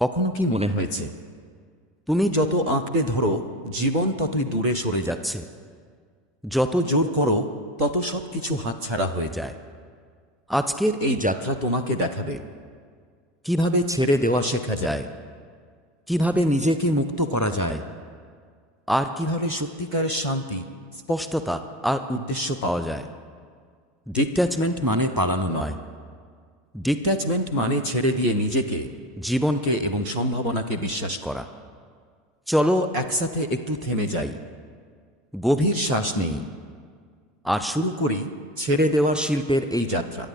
কখনো কি মনে হয়েছে তুমি যত আঁকড়ে ধরো জীবন ততই দূরে সরে যাচ্ছে? যত জোর করো তত সবকিছু হাতছাড়া হয়ে যায়। আজকের এই যাত্রা তোমাকে দেখাবে কিভাবে ছেড়ে দেওয়া শেখা যায়, কিভাবে নিজেকে মুক্ত করা যায়, আর কিভাবে সত্যিকারের শান্তি, স্পষ্টতা আর উদ্দেশ্য পাওয়া যায়। ডিট্যাচমেন্ট মানে পালানো নয়। ডিট্যাচমেন্ট মানে ছেড়ে দিয়ে নিজেকে, জীবনকে এবং সম্ভাবনাকে বিশ্বাস করা। চলো একসাথে একটু থেমে যাই, গভীর শ্বাস নেই, আর শুরু করি ছেড়ে দেওয়ার শিল্পের এই যাত্রা।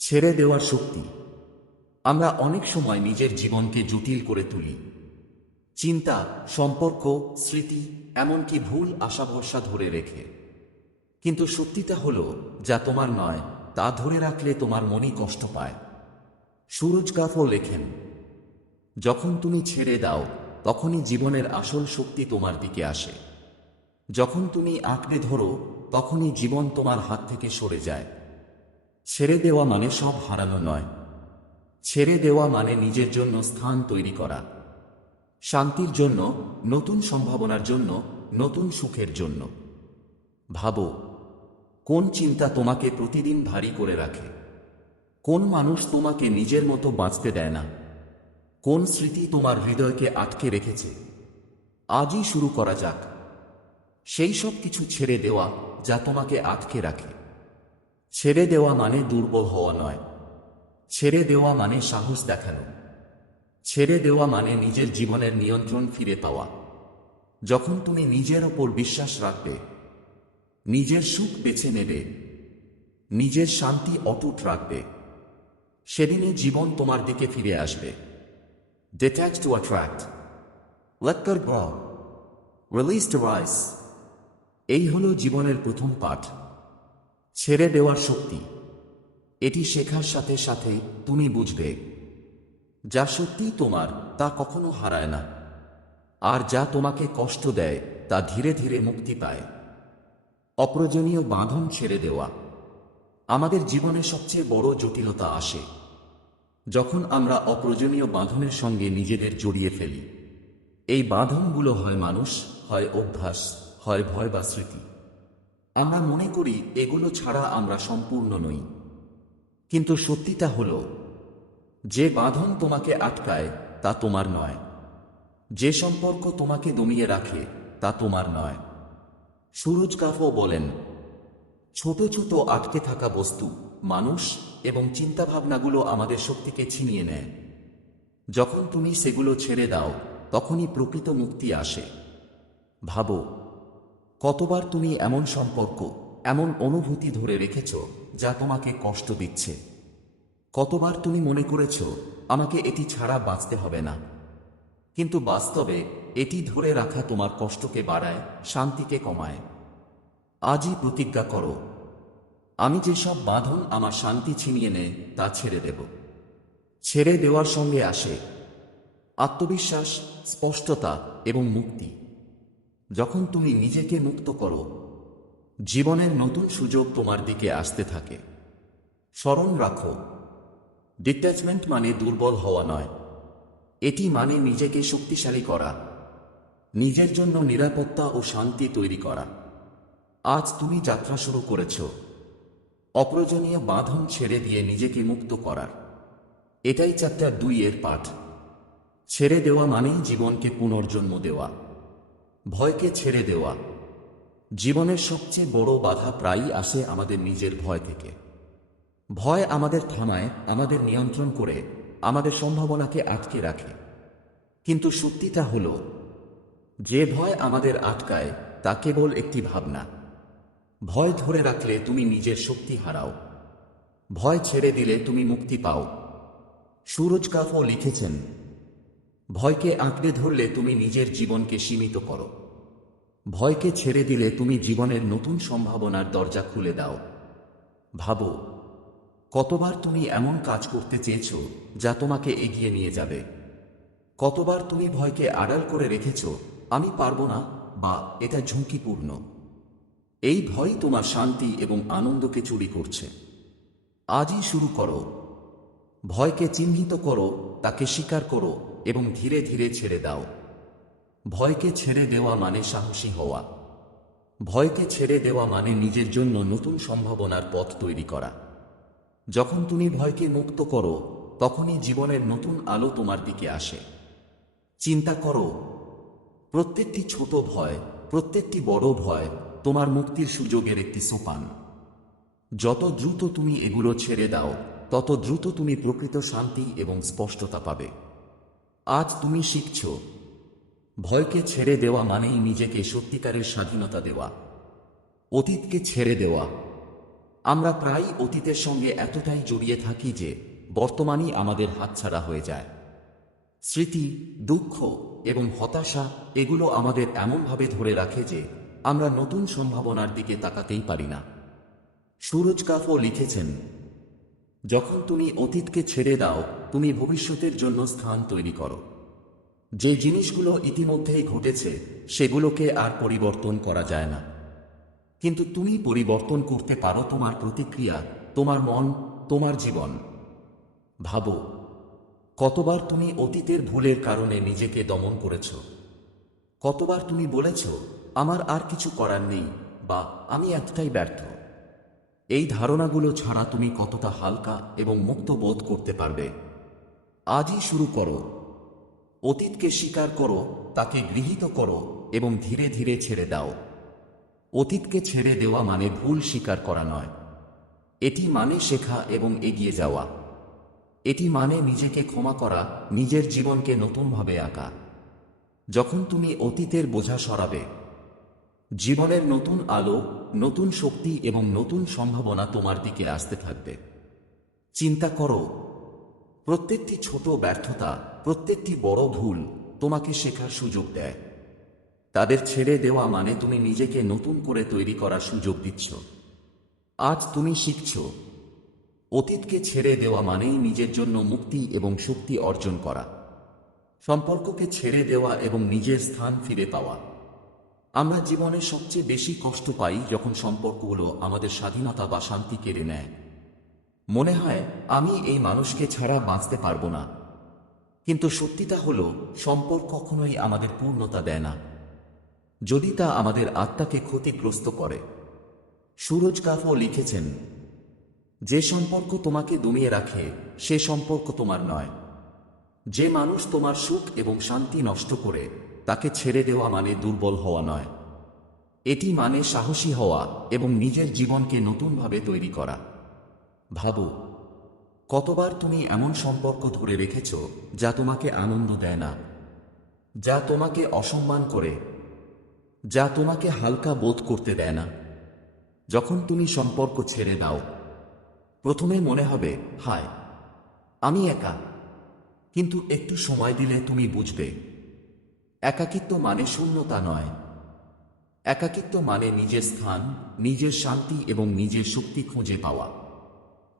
ছেড়ে দেওয়ার শক্তি। আমরা অনেক সময় নিজের জীবনকে জটিল করে তুলি। চিন্তা, সম্পর্ক, স্মৃতি, এমনকি ভুল আশা ভরসা ধরে রেখে। কিন্তু সত্যিটা হলো, যা তোমার নয় তা ধরে রাখলে তোমার মনই কষ্ট পায়। সুরজ কাফো লেখেন, যখন তুমি ছেড়ে দাও তখনই জীবনের আসল শক্তি তোমার দিকে আসে। যখন তুমি আঁকড়ে ধরো তখনই জীবন তোমার হাত থেকে সরে যায়। ছেড়ে দেওয়া মানে সব হারানো নয়। ছেড়ে দেওয়া মানে নিজের জন্য স্থান তৈরি করা। শান্তির জন্য, নতুন সম্ভাবনার জন্য, নতুন সুখের জন্য। ভাবো, কোন চিন্তা তোমাকে প্রতিদিন ভারী করে রাখে? কোন মানুষ তোমাকে নিজের মতো বাঁচতে দেয় না? কোন স্মৃতি তোমার হৃদয়কে আটকে রেখেছে? আজই শুরু করা যাক সেই সব কিছু ছেড়ে দেওয়া যা তোমাকে আটকে রাখে। ছেড়ে দেওয়া মানে দুর্বল হওয়া নয়। ছেড়ে দেওয়া মানে সাহস দেখানো। ছেড়ে দেওয়া মানে নিজের জীবনের নিয়ন্ত্রণ ফিরে পাওয়া। যখন তুমি নিজের ওপর বিশ্বাস রাখবে, নিজের সুখ বেছে নেবে, নিজের শান্তি অটুট রাখবে, সেদিনই জীবন তোমার দিকে ফিরে আসবে। Detach to attract. Let go. Release to rise. এই হলো জীবনের প্রথম পাঠ, ছেড়ে দেওয়ার শক্তি। এটি শেখার সাথে সাথে তুমি বুঝবে, যা সত্যিই তোমার তা কখনো হারায় না, আর যা তোমাকে কষ্ট দেয় তা ধীরে ধীরে মুক্তি পায়। অপ্রয়োজনীয় বাঁধন ছেড়ে দেওয়া। আমাদের জীবনে সবচেয়ে বড় জটিলতা আসে যখন আমরা অপ্রয়োজনীয় বাঁধনের সঙ্গে নিজেদের জড়িয়ে ফেলি। এই বাঁধনগুলো হয় মানুষ, হয় অভ্যাস, হয় ভয় বা স্মৃতি। আমরা মনে করি এগুলো ছাড়া আমরা সম্পূর্ণ নই। কিন্তু সত্যিটা হলো, যে বাঁধন তোমাকে আটকায় তা তোমার নয়। যে সম্পর্ক তোমাকে দমিয়ে রাখে তা তোমার নয়। সুরজ কাফো বলেন, ছোট ছোট আটকে থাকা বস্তু, মানুষ এবং চিন্তাভাবনাগুলো আমাদের শক্তিকে ছিনিয়ে নেয়। যখন তুমি সেগুলো ছেড়ে দাও তখনই প্রকৃত মুক্তি আসে। ভাবো, কতবার তুমি এমন সম্পর্ক, এমন অনুভূতি ধরে রেখেছ যা তোমাকে কষ্ট দিচ্ছে? কতবার তুমি মনে করেছ আমাকে এটি ছাড়া বাঁচতে হবে না? কিন্তু বাস্তবে এটি ধরে রাখা তোমার কষ্টকে বাড়ায়, শান্তিকে কমায়। আজই প্রতিজ্ঞা করো, আমি যেসব বাঁধন আমার শান্তি ছিনিয়ে নেয় তা ছেড়ে দেব। ছেড়ে দেওয়ার সঙ্গে আসে আত্মবিশ্বাস, স্পষ্টতা এবং মুক্তি। যখন তুমি নিজেকে মুক্ত করো, জীবনের নতুন সুযোগ তোমার দিকে আসতে থাকে। স্মরণ রাখো, ডিট্যাচমেন্ট মানে দুর্বল হওয়া নয়। এটি মানে নিজেকে শক্তিশালী করা, নিজের জন্য নিরাপত্তা ও শান্তি তৈরি করা। আজ তুমি যাত্রা শুরু করেছ অপ্রয়োজনীয় বাঁধন ছেড়ে দিয়ে নিজেকে মুক্ত করার। এটাই চ্যাপ্টার 2 এর পাঠ। ছেড়ে দেওয়া মানেই জীবনকে পুনর্জন্ম দেওয়া। ভয়কে ছেড়ে দেওয়া। জীবনের সবচেয়ে বড় বাধা প্রায়ই আসে আমাদের নিজের ভয় থেকে। ভয় আমাদের থামায়, আমাদের নিয়ন্ত্রণ করে, আমাদের সম্ভাবনাকে আটকে রাখে। কিন্তু সত্যিটা হলো, যে ভয় আমাদের আটকায় তা কেবল একটি ভাবনা। ভয় ধরে রাখলে তুমি নিজের শক্তি হারাও। ভয় ছেড়ে দিলে তুমি মুক্তি পাও। সুরজ কাফো লিখেছেন, ভয়কে আঁকড়ে ধরলে তুমি নিজের জীবনকে সীমিত করো। ভয়কে ছেড়ে দিলে তুমি জীবনের নতুন সম্ভাবনার দরজা খুলে দাও। ভাবো, কতবার তুমি এমন কাজ করতে চেয়েছ যা তোমাকে এগিয়ে নিয়ে যাবে? কতবার তুমি ভয়কে আড়াল করে রেখেছ, আমি পারবো না, বা এটা ঝুঁকিপূর্ণ। এই ভয় তোমার শান্তি এবং আনন্দকে চুরি করছে। আজই শুরু করো। ভয়কে চিহ্নিত করো, তাকে স্বীকার করো এবং ধীরে ধীরে ছেড়ে দাও। ভয়কে ছেড়ে দেওয়া মানে সাহসী হওয়া। ভয়কে ছেড়ে দেওয়া মানে নিজের জন্য নতুন সম্ভাবনার পথ তৈরি করা। যখন তুমি ভয়কে মুক্ত করো, তখনই জীবনের নতুন আলো তোমার দিকে আসে। চিন্তা করো, প্রত্যেকটি ছোট ভয়, প্রত্যেকটি বড় ভয় তোমার মুক্তির সুযোগের একটি সোপান। যত দ্রুত তুমি এগুলো ছেড়ে দাও, তত দ্রুত তুমি প্রকৃত শান্তি এবং স্পষ্টতা পাবে। আজ তুমি শিখছ, ভয়কে ছেড়ে দেওয়া মানেই নিজেকে সত্যিকারের স্বাধীনতা দেওয়া। অতীতকে ছেড়ে দেওয়া। আমরা প্রায়ই অতীতের সঙ্গে এতটাই জড়িয়ে থাকি যে বর্তমানই আমাদের হাতছাড়া হয়ে যায়। স্মৃতি, দুঃখ এবং হতাশা এগুলো আমাদের এমনভাবে ধরে রাখে যে আমরা নতুন সম্ভাবনার দিকে তাকাতেই পারি না। সুরজ কাফো লিখেছেন, যখন তুমি অতীতকে ছেড়ে দাও, তুমি ভবিষ্যতের জন্য স্থান তৈরি করো। যে জিনিসগুলো ইতিমধ্যেই ঘটেছে সেগুলোকে আর পরিবর্তন করা যায় না, কিন্তু তুমি পরিবর্তন করতে পারো তোমার প্রতিক্রিয়া, তোমার মন, তোমার জীবন। ভাবো, কতবার তুমি অতীতের ভুলের কারণে নিজেকে দমন করেছ? কতবার তুমি বলেছ, আমার আর কিছু করার নেই, বা আমি এতটাই ব্যর্থ? এই ধারণাগুলো ছাড়া তুমি কতটা হালকা এবং মুক্ত বোধ করতে পারবে? আজই শুরু করো। অতীতকে স্বীকার করো, তাকে গৃহীত করো এবং ধীরে ধীরে ছেড়ে দাও। অতীতকে ছেড়ে দেওয়া মানে ভুল স্বীকার করা নয়। এটি মানে শেখা এবং এগিয়ে যাওয়া। এটি মানে নিজেকে ক্ষমা করা, নিজের জীবনকে নতুনভাবে আঁকা। যখন তুমি অতীতের বোঝা সরাবে, জীবনের নতুন আলো, নতুন শক্তি এবং নতুন সম্ভাবনা তোমার দিকে আসতে থাকবে। চিন্তা করো, প্রত্যেকটি ছোট ব্যর্থতা, প্রত্যেকটি বড় ভুল তোমাকে শেখার সুযোগ দেয়। তাদের ছেড়ে দেওয়া মানে তুমি নিজেকে নতুন করে তৈরি করার সুযোগ দিচ্ছ। আজ তুমি শিখছ, অতীতকে ছেড়ে দেওয়া মানেই নিজের জন্য মুক্তি এবং শক্তি অর্জন করা। সম্পর্ককে ছেড়ে দেওয়া এবং নিজের স্থান ফিরে পাওয়া। আমরা জীবনে সবচেয়ে বেশি কষ্ট পাই যখন সম্পর্কগুলো আমাদের স্বাধীনতা বা শান্তি কেড়ে নেয়। মনে হয় আমি এই মানুষকে ছাড়া বাঁচতে পারবো না। কিন্তু সত্যিটা হলো, সম্পর্ক কখনোই আমাদের পূর্ণতা দেয় না যদি তা আমাদের আত্মাকে ক্ষতিগ্রস্ত করে। সুরজ কাফো লিখেছেন, যে সম্পর্ক তোমাকে দমিয়ে রাখে সে সম্পর্ক তোমার নয়। যে মানুষ তোমার সুখ এবং শান্তি নষ্ট করে, তাকে ছেড়ে দেওয়া মানে দুর্বল হওয়া নয়। এটি মানে সাহসী হওয়া এবং নিজের জীবনকে নতুনভাবে তৈরি করা। ভাবো, কতবার তুমি এমন সম্পর্ক ধরে রেখেছ যা তোমাকে আনন্দ দেয় না, যা তোমাকে অসম্মান করে, যা তোমাকে হালকা বোধ করতে দেয় না। যখন তুমি সম্পর্ক ছেড়ে দাও, প্রথমে মনে হবে, হায় আমি একা। কিন্তু একটু সময় দিলে তুমি বুঝবে, একাকিত্ব মানে শূন্যতা নয়। একাকিত্ব মানে নিজের স্থান, নিজের শান্তি এবং নিজের শক্তি খুঁজে পাওয়া।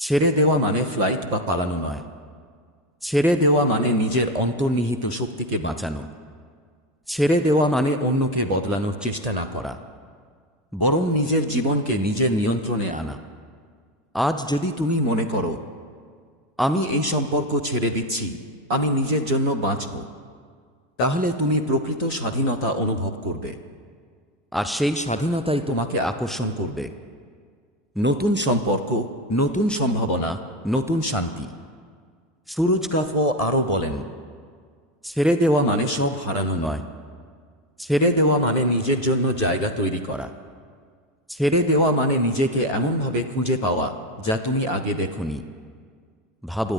ছেড়ে দেওয়া মানে ফ্লাইট বা পালানো নয়। ছেড়ে দেওয়া মানে নিজের অন্তর্নিহিত শক্তিকে বাঁচানো। ছেড়ে দেওয়া মানে অন্যকে বদলানোর চেষ্টা না করা, বরং নিজের জীবনকে নিজের নিয়ন্ত্রণে আনা। আজ যদি তুমি মনে করো, আমি এই সম্পর্ক ছেড়ে দিচ্ছি, আমি নিজের জন্য বাঁচব, তাহলে তুমি প্রকৃত স্বাধীনতা অনুভব করবে। আর সেই স্বাধীনতাই তোমাকে আকর্ষণ করবে। নতুন সম্পর্ক, নতুন সম্ভাবনা, নতুন শান্তি। সুরজ কাফো আরও বলেন, ছেড়ে দেওয়া মানে সব হারানো নয়। ছেড়ে দেওয়া মানে নিজের জন্য জায়গা তৈরি করা। ছেড়ে দেওয়া মানে নিজেকে এমনভাবে খুঁজে পাওয়া যা তুমি আগে দেখোনি। ভাবো,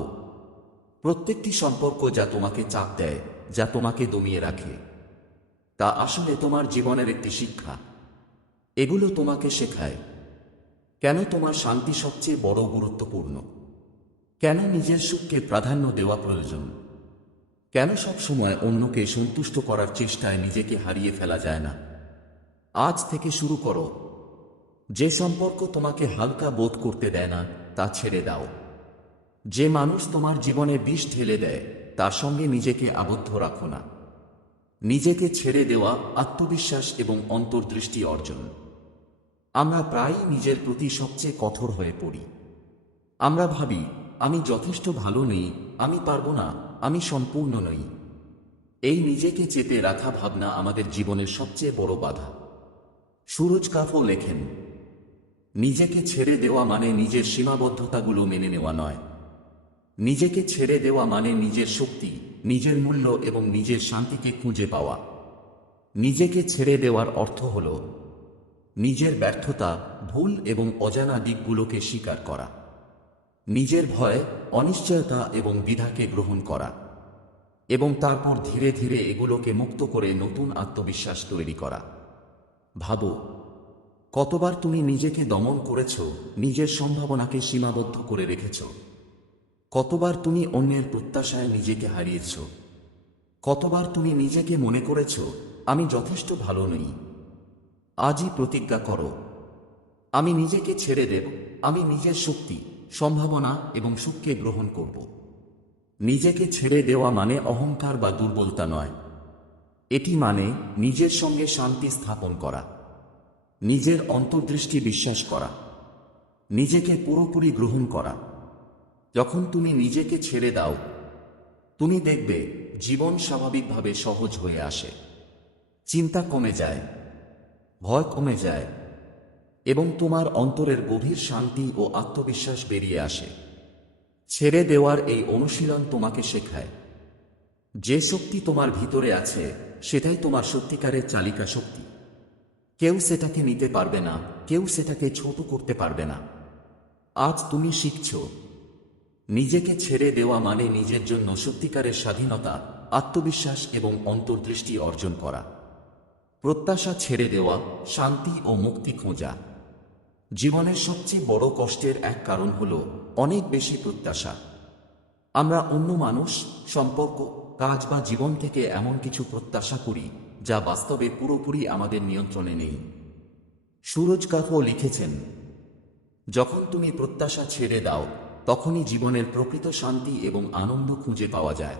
প্রত্যেকটি সম্পর্ক যা তোমাকে চাপ দেয়, যা তোমাকে দমিয়ে রাখে, তা আসলে তোমার জীবনের একটি শিক্ষা। এগুলো তোমাকে শেখায় কেন তোমার শান্তি সবচেয়ে বড় গুরুত্বপূর্ণ, কেন নিজের সুখকে প্রাধান্য দেওয়া প্রয়োজন, কেন সব সময় অন্যকে সন্তুষ্ট করার চেষ্টায় নিজেকে হারিয়ে ফেলা যায় না। আজ থেকে শুরু করো, যে সম্পর্ক তোমাকে হালকা বোধ করতে দেয় না তা ছেড়ে দাও। যে মানুষ তোমার জীবনে বিষ ঢেলে দেয় তার সঙ্গে নিজেকে আবদ্ধ রাখো না। নিজেকে ছেড়ে দেওয়া আত্মবিশ্বাস এবং অন্তর্দৃষ্টি অর্জন। আমরা প্রায়ই নিজের প্রতি সবচেয়ে কঠোর হয়ে পড়ি। আমরা ভাবি, আমি যথেষ্ট ভালো নেই, আমি পারবো না, আমি সম্পূর্ণ নই। এই নিজেকে চেপে রাখা ভাবনা আমাদের জীবনের সবচেয়ে বড় বাধা। সুরজ কাফও লেখেন, নিজেকে ছেড়ে দেওয়া মানে নিজের সীমাবদ্ধতাগুলো মেনে নেওয়া নয়। নিজেকে ছেড়ে দেওয়া মানে নিজের শক্তি, নিজের মূল্য এবং নিজের শান্তিকে খুঁজে পাওয়া। নিজেকে ছেড়ে দেওয়ার অর্থ হল নিজের ব্যর্থতা, ভুল এবং অজানা দিকগুলোকে স্বীকার করা, নিজের ভয়, অনিশ্চয়তা এবং দ্বিধাকে গ্রহণ করা, এবং তারপর ধীরে ধীরে এগুলোকে মুক্ত করে নতুন আত্মবিশ্বাস তৈরি করা। ভাবো, কতবার তুমি নিজেকে দমন করেছ, নিজের সম্ভাবনাকে সীমাবদ্ধ করে রেখেছ? কতবার তুমি অন্যের প্রত্যাশায় নিজেকে হারিয়েছ? কতবার তুমি নিজেকে মনে করেছ, আমি যথেষ্ট ভালো নই? আজই প্রতিজ্ঞা করো, আমি নিজেকে ছেড়ে দেব। আমি নিজের শক্তি, সম্ভাবনা এবং সুখকে গ্রহণ করব। নিজেকে ছেড়ে দেওয়া মানে অহংকার বা দুর্বলতা নয়। এটি মানে নিজের সঙ্গে শান্তি স্থাপন করা, নিজের অন্তর্দৃষ্টি বিশ্বাস করা, নিজেকে পুরোপুরি গ্রহণ করা। যখন তুমি নিজেকে ছেড়ে দাও, তুমি দেখবে জীবন স্বাভাবিকভাবে সহজ হয়ে আসে। চিন্তা কমে যায়, ভয় কমে যায়, এবং তোমার অন্তরের গভীর শান্তি ও আত্মবিশ্বাস বেরিয়ে আসে। ছেড়ে দেওয়ার এই অনুশীলন তোমাকে শেখায় যে শক্তি তোমার ভিতরে আছে সেটাই তোমার সত্যিকারের চালিকা শক্তি। কেউ সেটাকে নিতে পারবে না, কেউ সেটাকে ছোট করতে পারবে না। আজ তুমি শিখছ, নিজেকে ছেড়ে দেওয়া মানে নিজের জন্য সত্যিকারের স্বাধীনতা, আত্মবিশ্বাস এবং অন্তর্দৃষ্টি অর্জন করা। প্রত্যাশা ছেড়ে দেওয়া, শান্তি ও মুক্তি খোঁজা। জীবনের সবচেয়ে বড় কষ্টের এক কারণ হল অনেক বেশি প্রত্যাশা। আমরা অন্য মানুষ, সম্পর্ক, কাজ বা জীবন থেকে এমন কিছু প্রত্যাশা করি যা বাস্তবে পুরোপুরি আমাদের নিয়ন্ত্রণে নেই। সুরজ কাফও লিখেছেন, যখন তুমি প্রত্যাশা ছেড়ে দাও, তখনই জীবনের প্রকৃত শান্তি এবং আনন্দ খুঁজে পাওয়া যায়।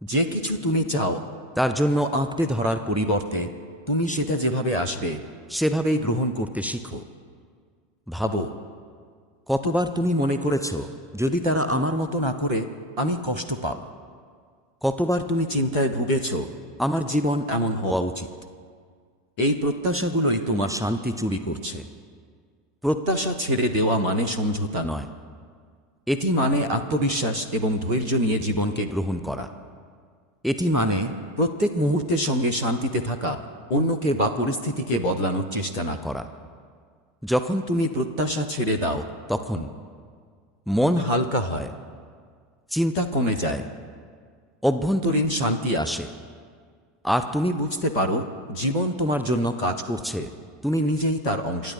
যে কিছু তুমি চাও তার জন্য আঁকড়ে ধরার পরিবর্তে তুমি সেটা যেভাবে আসবে সেভাবেই গ্রহণ করতে শিখো। ভাবো, কতবার তুমি মনে করেছ, যদি তারা আমার মতো না করে আমি কষ্ট পাব? কতবার তুমি চিন্তায় ভুগেছ, আমার জীবন এমন হওয়া উচিত? এই প্রত্যাশাগুলোই তোমার শান্তি চুরি করছে। প্রত্যাশা ছেড়ে দেওয়া মানে সমঝোতা নয়। এটি মানে আত্মবিশ্বাস এবং ধৈর্য নিয়ে জীবনকে গ্রহণ করা। এটি মানে প্রত্যেক মুহূর্তের সঙ্গে শান্তিতে থাকা, অন্যকে বা পরিস্থিতিকে বদলানোর চেষ্টা না করা। যখন তুমি প্রত্যাশা ছেড়ে দাও, তখন মন হালকা হয়, চিন্তা কমে যায়, অভ্যন্তরীণ শান্তি আসে। আর তুমি বুঝতে পারো জীবন তোমার জন্য কাজ করছে, তুমি নিজেই তার অংশ।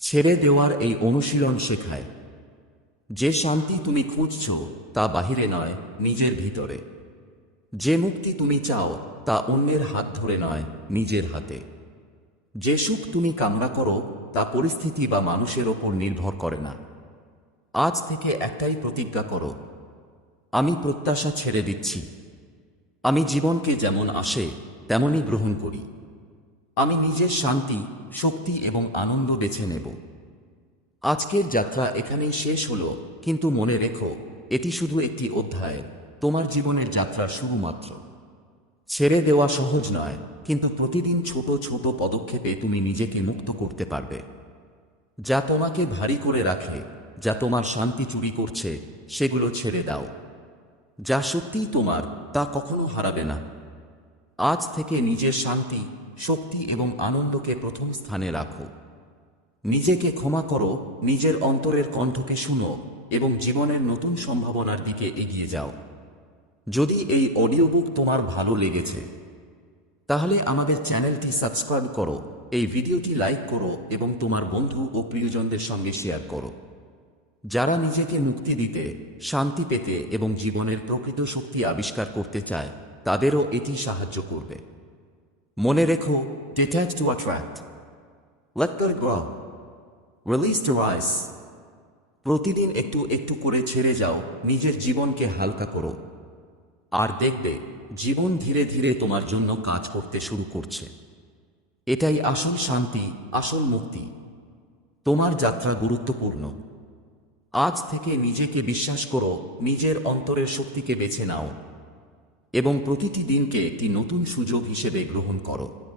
ছেড়ে দেওয়ার এই অনুশীলন শেখায় যে শান্তি তুমি খুঁজছ তা বাহিরে নয়, নিজের ভিতরে। যে মুক্তি তুমি চাও তা অন্যের হাত ধরে নয়, নিজের হাতে। যে সুখ তুমি কামনা করো তা পরিস্থিতি বা মানুষের ওপর নির্ভর করে না। আজ থেকে একটাই প্রতিজ্ঞা করো, আমি প্রত্যাশা ছেড়ে দিচ্ছি। আমি জীবনকে যেমন আসে তেমনই গ্রহণ করি। আমি নিজের শান্তি, শক্তি এবং আনন্দ বেছে নেব। আজকের যাত্রা এখানেই শেষ হলো, কিন্তু মনে রেখো, এটি শুধু একটি অধ্যায়, তোমার জীবনের যাত্রার শুরু মাত্র। ছেড়ে দেওয়া সহজ নয়, কিন্তু প্রতিদিন ছোট ছোট পদক্ষেপে তুমি নিজেকে মুক্ত করতে পারবে। যা তোমাকে ভারী করে রাখে, যা তোমার শান্তি চুরি করছে, সেগুলো ছেড়ে দাও। যা সত্যিই তোমার তা কখনো হারাবে না। আজ থেকে নিজের শান্তি, শক্তি এবং আনন্দকে প্রথম স্থানে রাখো। নিজেকে ক্ষমা করো, নিজের অন্তরের কণ্ঠকে শুনো এবং জীবনের নতুন সম্ভাবনার দিকে এগিয়ে যাও। যদি এই অডিও বুক তোমার ভালো লেগেছে, তাহলে আমাদের চ্যানেলটি সাবস্ক্রাইব করো, এই ভিডিওটি লাইক করো এবং তোমার বন্ধু ও প্রিয়জনদের সঙ্গে শেয়ার করো। যারা নিজেকে মুক্তি দিতে, শান্তি পেতে এবং জীবনের প্রকৃত শক্তি আবিষ্কার করতে চায়, তাদেরও এটি সাহায্য করবে। মনে রেখো, detach to attract, let go grow, release to rise। প্রতিদিন একটু একটু করে ছেড়ে যাও, নিজের জীবনকে হালকা করো, আর দেখবে জীবন ধীরে ধীরে তোমার জন্য কাজ করতে শুরু করছে। এটাই আসল শান্তি, আসল মুক্তি। তোমার যাত্রা গুরুত্বপূর্ণ। আজ থেকে নিজেকে বিশ্বাস করো, নিজের অন্তরের শক্তিকে বেছে নাও এবং প্রতিটি দিনকে একটি নতুন সুযোগ হিসেবে গ্রহণ করো।